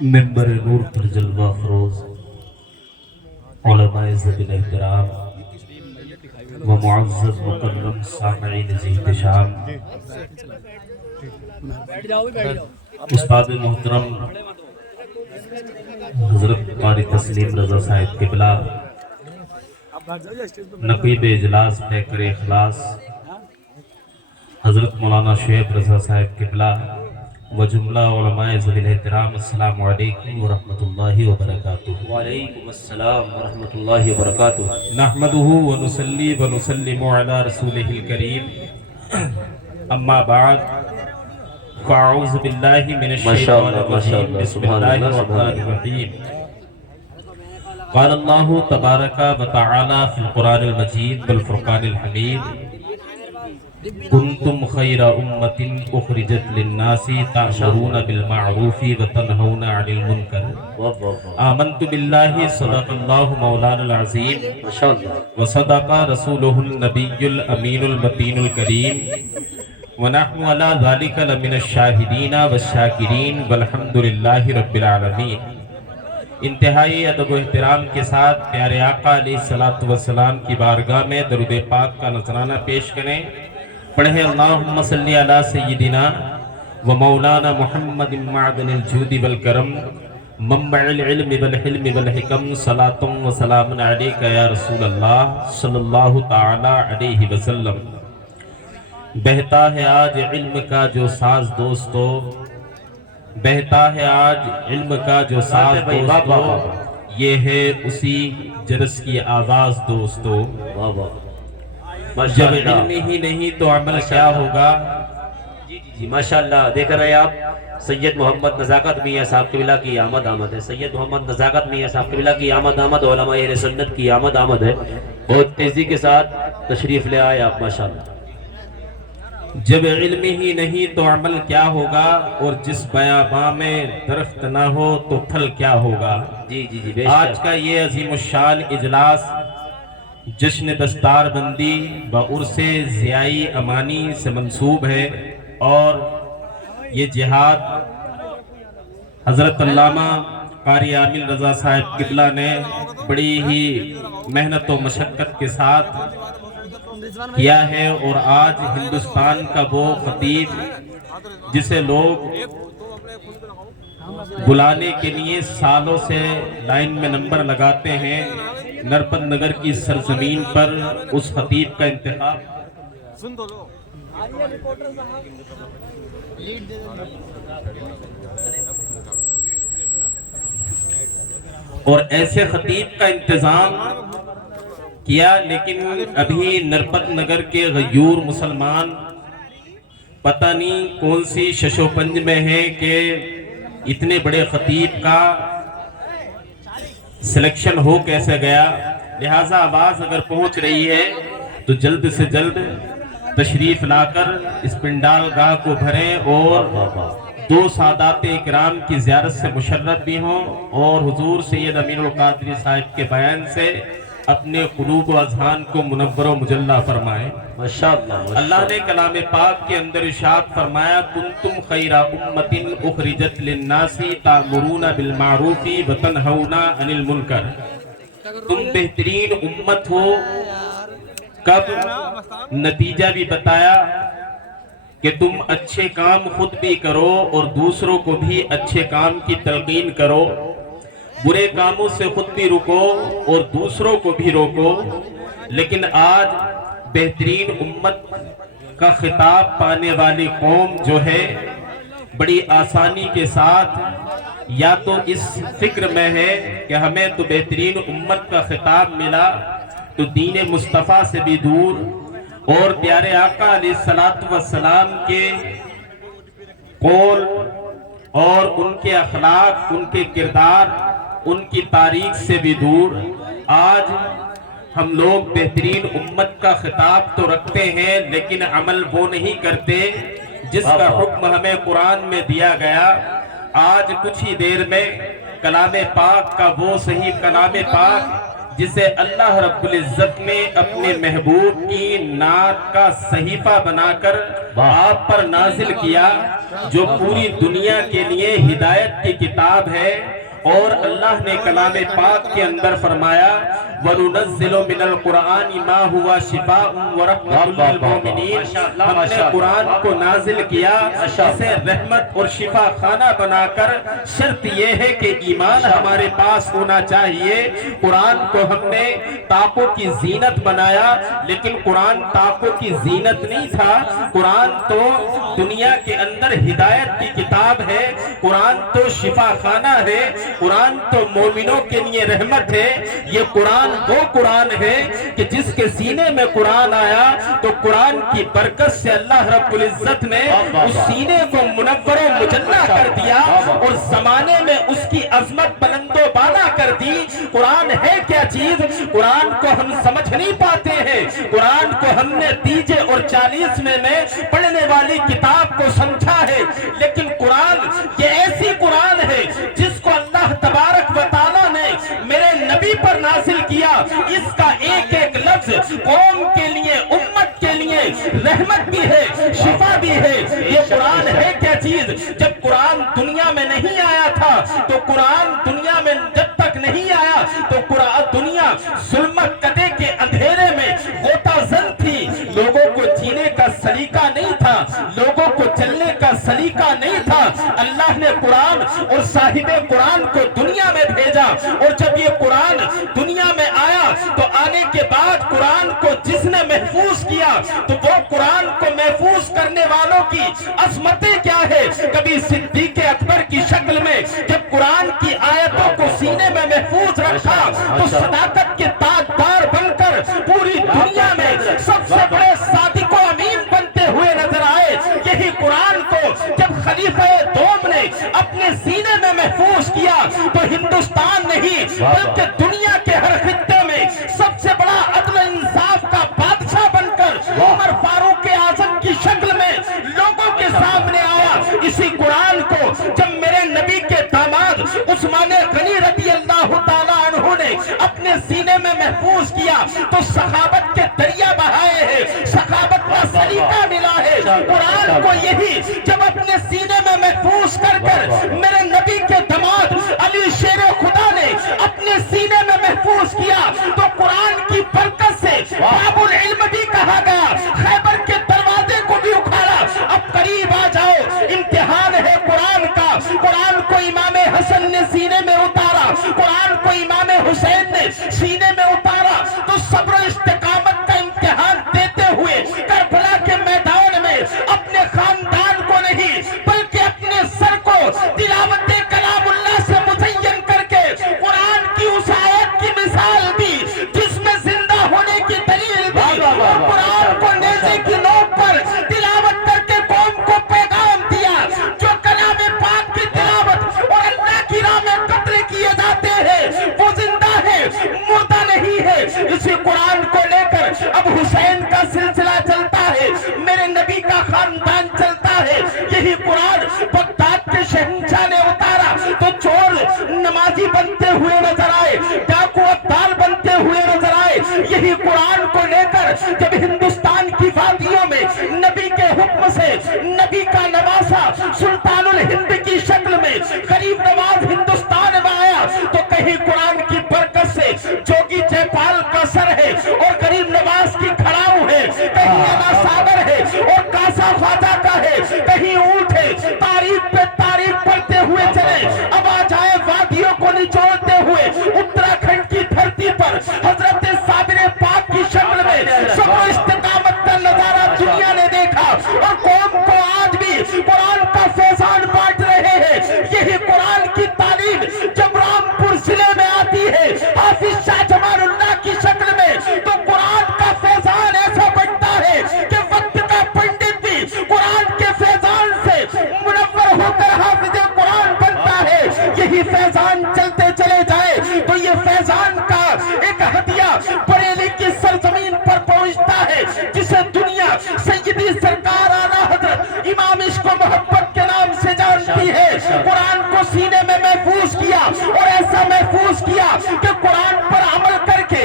منبر نور پر جلوہ فروز علماء ذوی احترام و معزز مکرم سامعین ذی احتشام، استاد محترم حضرت قاری تسلیم رضا صاحب قبلہ، نقیب اجلاس پیکر اخلاص حضرت مولانا شعیب رضا صاحب قبلہ و جملہ علماء ذوی الاحترام، السلام علیکم ورحمۃ اللہ وبرکاتہ۔ وعلیکم السلام ورحمۃ اللہ وبرکاتہ۔ نحمده ونصلی ونسلم علی رسولہ الکریم، اما بعد فاعوذ باللہ من الشیطان الرجیم، بسم اللہ الرحمن الرحیم۔ قال اللہ تبارک و تعالی فی القرآن المجید والفرقان الحمید، کنتم خیر امت اخرجت للناس تأمرون بالمعروف وتنہون عن المنکر، آمنت باللہ صدق اللہ مولانا العظیم وصدق رسولہ النبی الامین المتین الکریم، ونحن علی ذلک لمن الشاہدین والشاکرین والحمد للہ رب العالمین۔ انتہائی ادب و احترام کے ساتھ پیارے آقا علیہ السلام کی بارگاہ میں درود پاک کا نذرانہ پیش کریں۔ پڑھیں اللہم صلی علی سیدنا و مولانا محمد معدن الجود والکرم، منبع العلم والحلم والحکم، صلاۃ و سلام علیک یا رسول اللہ صلی اللہ تعالی علیہ وسلم۔ بہتا ہے آج علم کا جو ساز دوستو، بہتا ہے آج علم کا جو ساز دوستو، یہ ہے اسی جرس کی آواز دوستو۔ جب علم ہی نہیں تو عمل کیا ہوگا؟ جی ماشاءاللہ، دیکھ رہے ہیں آپ سید محمد نزاکت میاں صاحب قبلہ کی آمد آمد ہے، سید محمد نزاکت میاں صاحب قبلہ کی آمد آمد، علماء اہل سنت کی آمد آمد ہے۔ بہت تیزی کے ساتھ تشریف لے آئے آپ ماشاءاللہ۔ جب علم ہی نہیں تو عمل کیا ہوگا، اور جس بیاباں میں درخت نہ ہو تو پھل کیا ہوگا؟ جی جی جی، آج کا یہ عظیم الشان اجلاس جشن دستار بندی و عرس ضیائی امانی سے منسوب ہے، اور یہ جہاد حضرت علامہ قاری عامل رضا صاحب قبلہ نے بڑی ہی محنت و مشقت کے ساتھ کیا ہے، اور آج ہندوستان کا وہ خطیب جسے لوگ بلانے کے لیے سالوں سے لائن میں نمبر لگاتے ہیں، نرپت نگر کی سرزمین پر اس خطیب کا انتخاب اور ایسے خطیب کا انتظام کیا، لیکن ابھی نرپت نگر کے غیور مسلمان پتہ نہیں کون سی ششو پنج میں ہیں کہ اتنے بڑے خطیب کا سلیکشن ہو کیسے گیا۔ لہٰذا آواز اگر پہنچ رہی ہے تو جلد سے جلد تشریف لا کر اس پنڈال گاہ کو بھریں، اور دو سادات اکرام کی زیارت سے مشرف بھی ہوں، اور حضور سید امین القادری صاحب کے بیان سے اپنے قلوب و اذہان کو منور و مجلہ فرمائیں۔ ماشاءاللہ، اللہ نے کلام پاک کے اندر ارشاد فرمایا، کنتم خیر امت اخرجت للناس تأمرون بالمعروف وتنہون عن المنکر، تم بہترین امت ہو۔ کب؟ نتیجہ بھی بتایا کہ تم اچھے کام خود بھی کرو اور دوسروں کو بھی اچھے کام کی تلقین کرو، برے کاموں سے خود بھی رکو اور دوسروں کو بھی روکو۔ لیکن آج بہترین امت کا خطاب پانے والی قوم جو ہے، بڑی آسانی کے ساتھ یا تو اس فکر میں ہے کہ ہمیں تو بہترین امت کا خطاب ملا تو دین مصطفیٰ سے بھی دور، اور پیارے آقا علیہ السلام کے قول اور ان کے اخلاق، ان کے کردار، ان کی تاریخ سے بھی دور۔ آج ہم لوگ بہترین امت کا خطاب تو رکھتے ہیں، لیکن عمل وہ نہیں کرتے جس کا حکم ہمیں قرآن میں دیا گیا۔ آج کچھ ہی دیر میں کلام پاک کا وہ صحیح کلام پاک جسے اللہ رب العزت نے اپنے محبوب کی نعت کا صحیفہ بنا کر آپ پر نازل کیا، جو پوری دنیا کے لیے ہدایت کی کتاب ہے۔ اور اللہ نے کلام پاک کے اندر فرمایا وَنُنَزِّلُ مِنَ الْقُرْآنِ مَا هُوَ شِفَاءٌ وَرَحْمَةٌ لِلْمُؤْمِنِينَ۔ ہم نے قرآن کو نازل کیا، اسے رحمت اور شفا خانہ بنا کر، شرط یہ ہے کہ ایمان ہمارے پاس ہونا چاہیے۔ قرآن کو ہم نے طاقوں کی زینت بنایا، لیکن قرآن طاقوں کی زینت نہیں تھا۔ قرآن تو دنیا کے اندر ہدایت کی کتاب ہے، قرآن تو شفا خانہ ہے، قرآن تو مومنوں کے لیے رحمت ہے۔ یہ قرآن وہ قرآن ہے کہ جس کے سینے میں قرآن آیا تو قرآن کی برکت سے اللہ رب العزت نے اس سینے کو منور و مجلہ کر دیا اور زمانے میں اس کی عظمت بلند و بالا کر دی۔ قرآن ہے کیا چیز؟ قرآن کو ہم سمجھ نہیں پاتے ہیں۔ قرآن کو ہم نے 30 اور 40 میں پڑھنے والی کتاب کو سمجھا ہے، لیکن قرآن یہ ایسی قرآن ہے جس کو اللہ تبارک و تعالیٰ نے میرے نبی پر نازل کیا۔ اس کا ایک ایک لفظ قوم کے لیے، امت کے لیے رحمت بھی ہے، شفا بھی ہے۔ یہ قرآن ہے کیا چیز؟ جب قرآن دنیا میں نہیں آیا تھا تو قرآن دنیا میں جب تک نہیں آیا تو قرآن دنیا ظلمت کدے کے اندھیرے میں غوطہ زن تھی۔ لوگوں کو جینے کا سلیقہ نہیں تھا، لوگوں کو چلنے کا سلیقہ نہیں تھا۔ اللہ نے قرآن اور صاحب قرآن کو دنیا میں بھیجا، اور جب یہ قرآن دنیا میں آیا تو آنے کے بعد قرآن کو جس نے محفوظ کیا تو وہ قرآن کو محفوظ کرنے والوں کی عظمتیں کیا ہے۔ کبھی صدیق اکبر کی شکل میں جب قرآن کی آیتوں کو سینے میں محفوظ رکھا تو صداقت کے تاجدار بن کر پوری دنیا میں سب سے بڑے صادق و امین بنتے ہوئے نظر آئے۔ یہی قرآن کو جب خلیفہ دوم نے اپنے سینے میں محفوظ کیا تو ہندوستان نہیں بلکہ دنیا کے ہر خطے میں سب سے بڑا عدل انصاف کا بادشاہ بن کر عمر فاروق اعظم کی شکل میں لوگوں کے سامنے آیا۔ اسی قرآن کو جب میرے نبی کے داماد عثمان غنی رضی اللہ تعالیٰ عنہ نے اپنے سینے میں محفوظ کیا تو صحابت کے دریا بہائے ہیں، صحابت کا سلیقہ ملا ہے۔ قرآن کو یہی جب اپنے سینے میں محفوظ کر میرے نبی کے داماد علی شیر خدا نے اپنے سینے میں محفوظ کیا تو قرآن کی برکت سے باب العلم بھی کہا گیا، خیبر کے دروازے کو بھی اکھاڑا۔ اب قریب آ جاؤ، امتحان ہے قرآن کا۔ قرآن کو امام حسن نے سینے میں اتارا، قرآن کو امام حسین نے سینے میں اتارا تو صبر و استقامت کا امتحان دیتے ہوئے کربلا کے میدان میں اپنے خاندان کو نہیں بلکہ اپنے سر کو تلاوت کلام اللہ سے مزین کر کے قرآن کی اس آیت کی مثال دی جس میں زندہ ہونے کی دلیل دی، اور قرآن کو نیزے کی نوک پر تلاوت کر کے قوم کو پیغام دیا۔ جو کلام پاک کی تلاوت اور اللہ کی راہ میں قتل کیے جاتے ہیں وہ زندہ ہے، مردہ نہیں ہے۔ اسی قرآن کو لے کر اب حسین کا سلسلہ چلتا ہے، میرے نبی کا خاندان چلتا ہے۔ یہی قرآن بغداد کے شہنشاہ نے اتارا تو چور نمازی بنتے ہوئے نظر آئے، ڈاکو ابدال بنتے ہوئے نظر آئے۔ یہی قرآن کو لے کر جب ہندوستان کی وادیوں میں نبی کے حکم سے نبی کا نواسا سلطان الہند کی شکل میں غریب نواز ہندوستان میں آیا تو کہیں قرآن کی برکت سے جوگی جے پال کا سر ہے اور غریب نواز کی کھڑاؤ ہے، کہیں انا ساگر ہے اور کاسا خواجہ کا ہے، کہیں اونٹ ہے۔ تاریخ پہ تاریخ پڑھتے ہوئے چلے، اب آ جائے وادیوں کو نچوڑتے ہوئے اتراکھنڈ کی دھرتی پر حضرت صابر پاک کی شکل میں صبر و استقامت کا نظارہ دنیا نے دیکھا، اور قوم کو آج بھی قرآن کا فیضان بانٹ رہے ہیں۔ یہی قرآن کی تعلیم جب رامپور ضلع میں آتی ہے حافظ شاہ جمال اللہ کی شکل میں تو قرآن کا فیضان ایسا بنتا ہے کہ وقت کا پنڈت بھی قرآن کے فیضان سے منور ہو کر حافظ قرآن بنتا ہے۔ یہی فیضان چلتے چلے جائے تو یہ فیضان کا ایک ہدیہ بریلی کی سرزمین پر پہنچتا ہے جسے دنیا سیدی سرکار اعلیٰ حضرت امام عشق و محبت کے نام سے جانتی ہے۔ قرآن کو سینے میں محفوظ کیا اور ایسا محفوظ کیا کہ قرآن پر عمل کر کے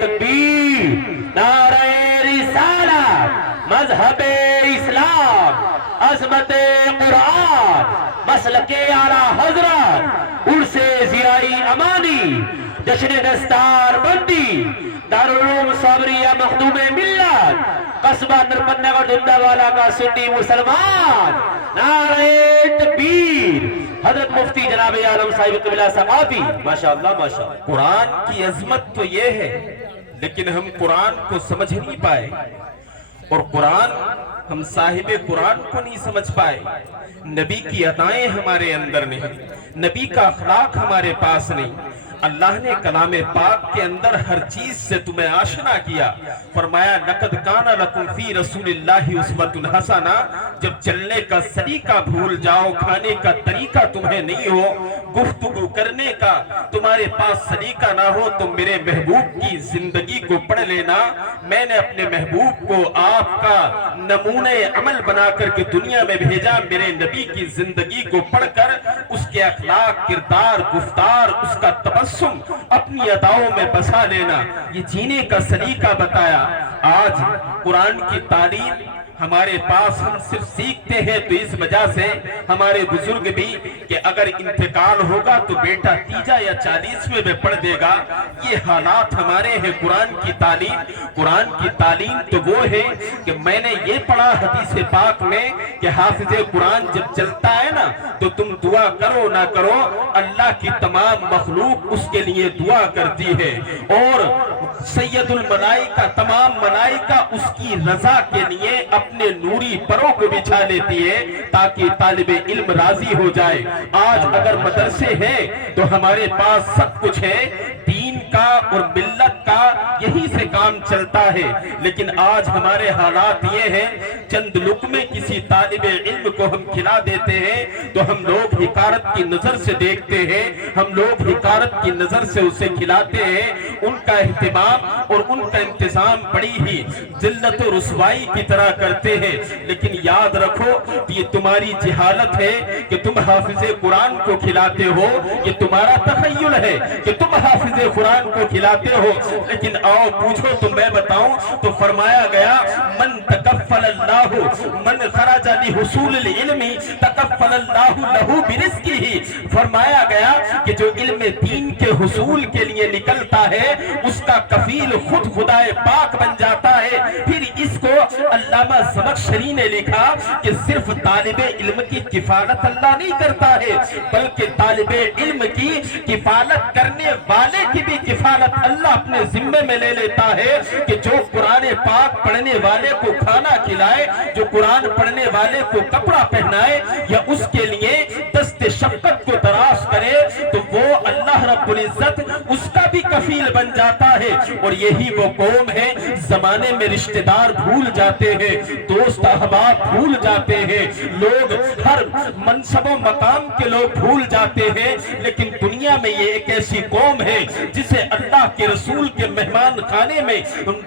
تکبیر، نعرہ رسالت، مذہب اسلام، عظمت قرآن، مسلک اعلی حضرت، عرس ضیائی امانی، جشن دستار بندی، دارالعلوم صابریہ مخدوم ملت، قصبہ نرپنگر دھندہ والا کا سنی مسلمان، نعرہ تکبیر، حضرت مفتی جناب عالم صاحب قبلہ ثقافی، ماشاءاللہ ماشاءاللہ۔ قرآن کی عظمت تو یہ ہے، لیکن ہم قرآن کو سمجھ نہیں پائے، اور قرآن ہم صاحب قرآن کو نہیں سمجھ پائے۔ نبی کی عطائیں ہمارے اندر نہیں، نبی کا اخلاق ہمارے پاس نہیں۔ اللہ نے کلام پاک کے اندر ہر چیز سے تمہیں آشنا کیا، فرمایا لَقَدْ كَانَ لَكُمْ فِي رَسُولِ اللَّهِ أُسْوَةٌ حَسَنَةٌ۔ جب چلنے کا سلیقہ بھول جاؤ، کھانے کا طریقہ تمہیں نہیں ہو، گفتگو کرنے کا تمہارے پاس سلیقہ نہ ہو، تو میرے محبوب کی زندگی کو پڑھ لینا۔ میں نے اپنے محبوب کو آپ کا نمونہ عمل بنا کر کے دنیا میں بھیجا۔ میرے نبی کی زندگی کو پڑھ کر اس کے اخلاق، کردار، گفتار، اس کا تبسم اپنی اداؤں میں بسا لینا، یہ جینے کا سلیقہ بتایا۔ آج قرآن کی تعلیم ہمارے پاس ہم صرف سیکھتے ہیں، تو اس وجہ سے ہمارے بزرگ بھی کہ اگر انتقال ہوگا تو بیٹا تیجا یا 40ویں میں پڑھ دے گا، یہ حالات ہمارے ہیں۔ قرآن کی تعلیم تو وہ ہے کہ میں نے یہ پڑھا حدیث پاک میں کہ حافظ قرآن جب چلتا ہے نا تو تم دعا کرو نہ کرو، اللہ کی تمام مخلوق اس کے لیے دعا کرتی ہے، اور سید الملائکہ، تمام ملائکہ اس کی رضا کے لیے اپنے نوری پروں کو بچھا لیتی ہے تاکہ طالب علم راضی ہو جائے۔ آج اگر مدرسے ہیں تو ہمارے پاس سب کچھ ہے، دین کا اور ملت کا یہی سے کام چلتا ہے، لیکن آج ہمارے حالات یہ ہیں، چند لقمے کسی طالب علم کو ہم کھلا دیتے ہیں تو ہم لوگ حقارت کی نظر سے دیکھتے ہیں، ہم لوگ حقارت کی نظر سے اسے کھلاتے ہیں۔ ان کا اہتمام اور ان کا انتظام بڑی ہی ذلت و رسوائی کی طرح کرتے ہیں، لیکن یاد رکھو یہ تمہاری جہالت ہے کہ تم حافظ قرآن کو کھلاتے ہو، یہ تمہارا تخیل ہے کہ تم حافظ قرآن کو کھلاتے ہو، لیکن آؤ پوچھو تو میں بتاؤں تو فرمایا گیا من تکفل اللہ، من خرج لحصول العلم تکفل اللہ لہو برزقہ، فرمایا گیا کہ جو علم دین کے حصول کے لیے نکلتا ہے اس کا کفیل خود خدائے پاک بن جاتا ہے۔ پھر اس کو علامہ زمخشری نے لکھا کہ صرف طالب علم کی کفالت اللہ نہیں کرتا ہے، بلکہ طالب علم کی کفالت کرنے والے کی بھی کفالت اللہ اپنے ذمے میں لے لیتا ہے کہ جو قرآن پاک پڑھنے والے کو کھانا کھلائے، جو قرآن پڑھنے والے کو کپڑا پہنائے یا اس کے لیے دست شفقت کو دراز کرے، تو وہ اللہ رب العزت اس کا بھی کفیل بن جاتا ہے۔ اور یہی وہ قوم ہے، زمانے میں رشتہ دار بھول جاتے ہیں، دوست احباب بھول جاتے ہیں، لوگ ہر منصب و مقام کے لوگ بھول جاتے ہیں، لیکن دنیا میں یہ ایک ایسی قوم ہے جسے اللہ کے رسول کے مہمان خانے میں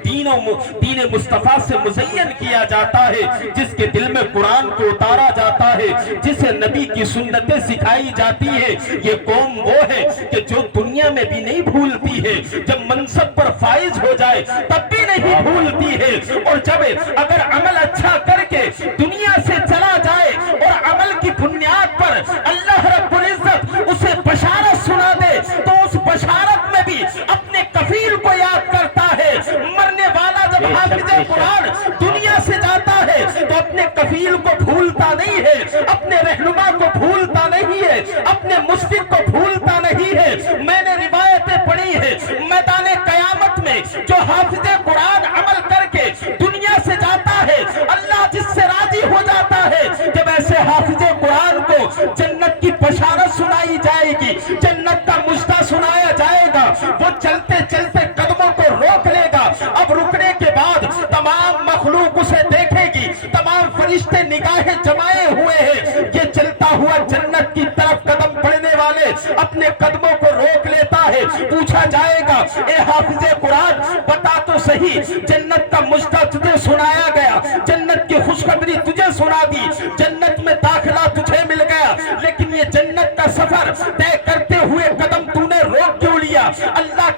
دین مصطفیٰ سے مزین کیا جاتا ہے، جس کے دل میں قرآن کو اتارا جاتا ہے، جسے نبی کی سنتیں سکھائی جاتی ہے۔ یہ قوم وہ ہے کہ جو دنیا میں بھی نہیں بھولتی ہے، جب منصب پر فائز ہو جائے تب بھی نہیں بھولتی ہے، اور جب اگر عمل اچھا کر کے دنیا سے چلا جائے اور عمل کی بنیاد پر اللہ رب العزت اسے بشارت سنا دے تو اس بشارت میں بھی اپنے کفیل کو یاد کرتا ہے۔ مرنے والا جب حافظ قرآن دنیا سے جاتا ہے تو اپنے کفیل کو بھولتا نہیں ہے، اپنے رہنما کو بھولتا نہیں ہے، اپنے مشفق کو بھولتا نہیں ہے۔ میں نے روایتیں پڑھی ہیں، میدان قیامت میں جو حافظ قرآن عمل کر کے دنیا سے جاتا ہے اللہ جس سے راضی ہو جاتا ہے، جب ایسے حافظ قرآن کو جنت کی بشارت سنائی جائے گی، جنت کا مجدہ سنایا جائے گا، وہ چلتے چلتے قدموں کو روک لے گا۔ اب رکنے کے بعد تمام مخلوق اسے دیکھے گی، تمام فرشتے نگاہیں جمائے ہوئے ہیں، یہ چلتا ہوا جنت کی طرف قدم بڑھنے والے اپنے قدموں کو روک لیتا ہے۔ پوچھا جائے گا اے حافظ قرآن بتا تو صحیح، جنت کا مجدہ تجھے سنایا گیا، جنت کی خوشخبری تجھے سنا دی، جنت میں داخلہ تجھے مل گیا، لیکن یہ جنت کا سفر طے کرتے ہوئے قدم تو نے روک کیوں لیا؟ اللہ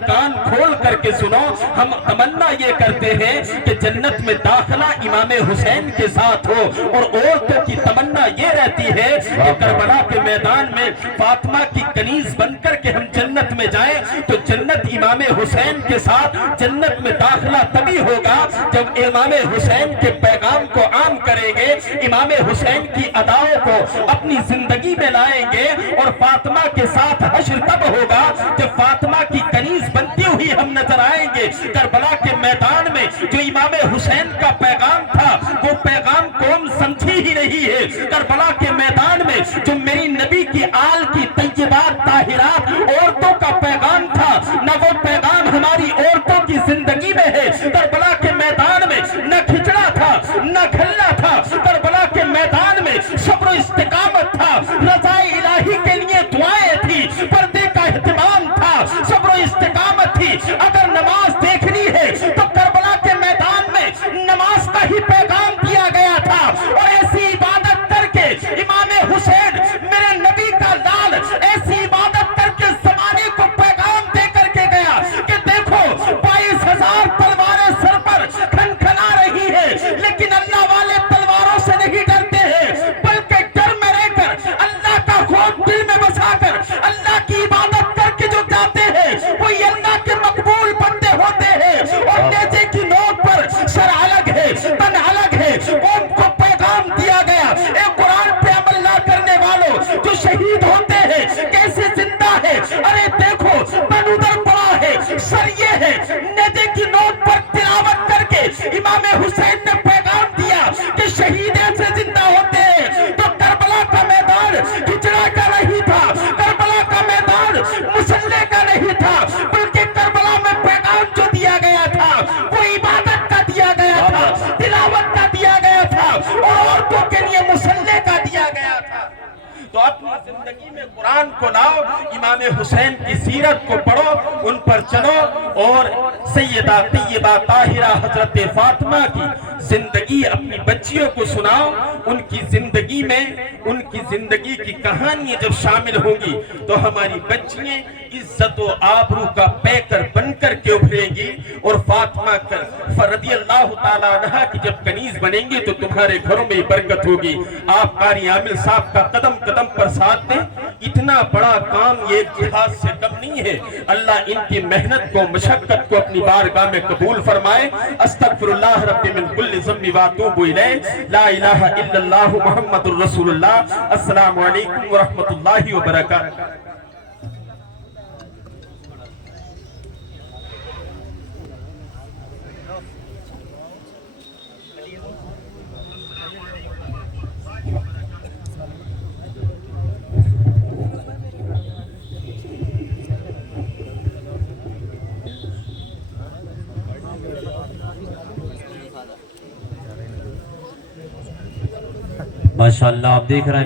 کان کھول کر کے سنو. ہم تمنا یہ کرتے ہیں کہ جنت میں داخلہ امام حسین کے ساتھ ہو, اور عورتوں کی تمنا یہ رہتی ہے کہ کربلا کے میدان میں فاطمہ کی کنیز بن کر کے ہم جنت میں جائیں. تو جنت امام حسین کے ساتھ جنت میں داخلہ تبھی ہوگا جب امام حسین کے پیغام کو عام کریں گے, امام حسین کی اداؤں کو اپنی زندگی میں لائیں گے, اور فاطمہ کے ساتھ حشر تب ہوگا جب فاطمہ کی کنیز بنتی ہوئی ہم نظر آئیں گے. کربلا کے میدان میں جو امام حسین کا پیغام تھا وہ پیغام قوم سمجھی ہی نہیں ہے. کربلا کے میدان میں جو میری نبی کی آل کی طیبات طاہرات عورتوں کا پیغام تھا, نہ وہ پیغام ہماری عورتوں کی زندگی میں ہے. کربلا کے میدان میں نہ کھچڑا تھا نہ کھلا تھا, کربلا کے میدان میں صبر و استقامت تھا, رضا الہی کے لیے دعائیں تھی, پردے کا اہتمام تھا, صبر و استقامت تھی. اگر نماز دیکھنی ہے تو کربلا کے میدان میں نماز کا ہی پیغام دیا گیا تھا, اور ایسی عبادت کر کے امام حسین میرے نبی کا لال ایسی عبادت کر کے زمانے کو پیغام دے کر کے گیا کہ دیکھو 22,000 تلواریں سر پر کھنکھنا رہی ہے, لیکن اللہ والے تلواروں سے نہیں ڈرتے ہیں, بلکہ ڈر میں رہ کر اللہ کا خوف دل میں بسا کر اللہ کی عبادت کر کے جو جاتے ہیں وہی اللہ کے مقبول بندے ہوتے ہیں. اور نیزے کی نوک پر سر الگ ہے, تن الگ ہے, قوم کو پیغام دیا گیا. ایک قرآن پہ عمل نہ کرنے والوں جو شہید ہوتے ہیں کیسے زندہ ہے, ارے دیکھو تن ادھر پڑا ہے, سر یہ ہے. نیزے کی نوک پر تلاوت کر کے امام حسین نے پیغام دیا کہ شہید ایسے زندہ ہوتے ہیں. تو کربلا کا میدان کھچڑا کا نہیں تھا, کربلا کا میدان مسلح کا نہیں تھا, بلکہ کربلا میں پیغام جو دیا گیا تھا وہ عبادت کا دیا گیا تھا, تلاوت کا دیا گیا تھا, اور عورتوں کے لیے مسلح کا دیا گیا تھا. تو اپنی زندگی میں قرآن کو لاؤ, امام حسین کی سیرت کو پڑھو, ان پر چلو, اور سیدہ طیبہ طاہرہ حضرت فاطمہ کی زندگی اپنی بچیوں کو سناؤ. ان کی زندگی میں ان کی زندگی کی کہانیاں جب شامل ہوں گی تو ہماری بچیاں عزت و آبرو کا پیکر بن کر کے ابھریں گی. اور فاطمہ رضی اللہ تعالیٰ عنہا کی جب کنیز بنیں گی تو تمہارے گھروں میں برکت ہوگی. آپ قاری عامل صاحب کا قدم قدم پر ساتھ دیں. اتنا بڑا کام یہ جہاد سے کم نہیں ہے. اللہ ان کی محنت کو مشقت کو اپنی بارگاہ میں قبول فرمائے. استغفر اللہ ربی من کل ذنب واتوب الیہ. لا الہ الا اللہ محمد الرسول اللہ. السلام علیکم ورحمۃ اللہ وبرکاتہ. ماشاءاللہ آپ دیکھ رہے ہیں